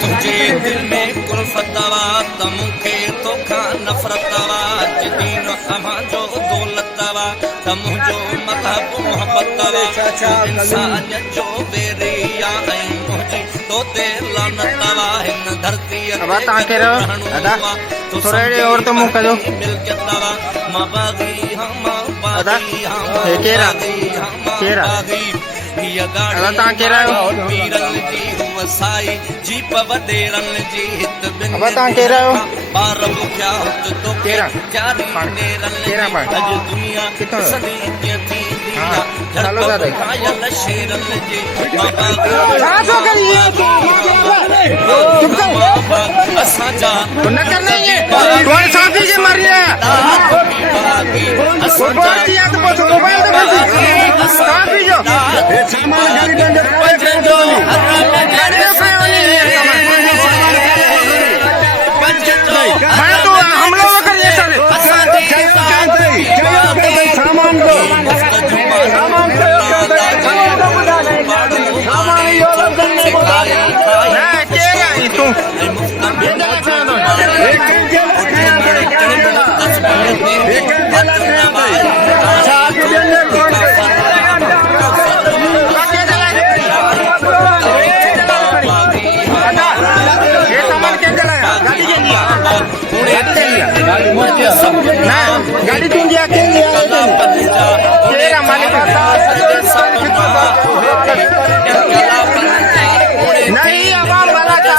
तुझे दिल में कुल्फतवा तमुखे तोखा नफरतवा जदीन अमा जो दौलतवा तमु जो मजहब मोहब्बतवा इंसान जो बेरिया ऐं मुझी तोते लानतवा हिन धरती अब ताके रहो दादा थोड़े और तो मुंह करो मिलकतवा मबागी हम दादा बागी केरा केरा अदा तां केरा वीरल जी वसाई जीप वडेरन जी हित बिन अब तां केरा पार बुख्या तो केरा प्यारी नेरन केरा अज दुनिया कितना सदी थी हां चलो दादा खायल शेरन जी बाबा छासो करिए चुप कर असा जा न करना ही है तुम्हारे साथी के मर गया फुटबॉल की याद पूछो मोबाइल तो बंद साथी जो सामान गाड़ी बंद पंजो मैं तो हम लोग करिए चले सामान को सामान योग करने को मैं केरा ही तू गाड़ी तुम दिया केरा मालिक नहीं आवाम वाला तो